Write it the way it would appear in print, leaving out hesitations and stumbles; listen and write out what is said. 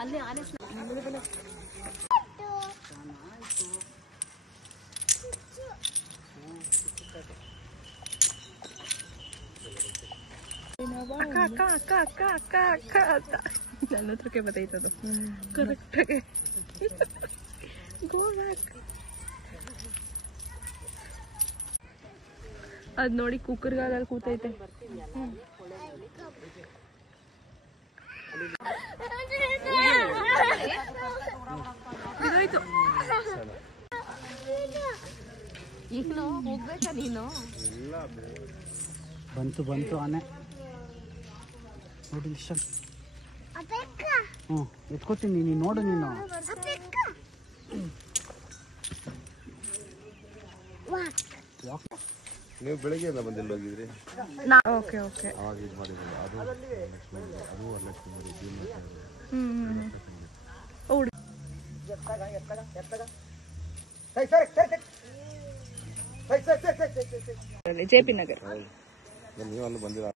ಅಲ್ಲಿ ಆನೆ ಅಕ್ಕ ಅಕ್ಕ ಅಕ್ಕ ಅಕ್ಕ ಅಕ್ಕ ಅಕ್ಕ ಅಂತ ನನ್ನ ಹತ್ರಕ್ಕೆ ಬತ್ತೈತದು ಕರೆಕ್ಟಾಗಿ ಗೋ ಬ್ಯಾಕ್. ಅದ್ ನೋಡಿ ಕುಕ್ಕರ್ಗಾಲಲ್ಲಿ ಕೂತೈತೆ. ಇದಾಯ್ತು. ಈಗ ಹೋಗ್ಬೇಕಾ ನೀನು? ಬಂತು ಬಂತು ಆನೆ ನೋಡಿ. ಹ್ಞೂ ಎತ್ಕೋತೀನಿ, ನೀನು ನೋಡು. ನೀನು ನೀವು ಬೆಳಗ್ಗೆಯಿಂದ ಬಂದಿಲ್ಲ ಹೋಗಿದ್ರಿ? Okay okay. ಅವಾಗ ಇದು ಮಾಡಿದ್ರು ಅದು ವರಲಕ್ಷ್ಮಿ ಜೆ ಪಿ ನಗರ್. ನೀವು ಅಲ್ಲಿ ಬಂದಿಲ್ಲ.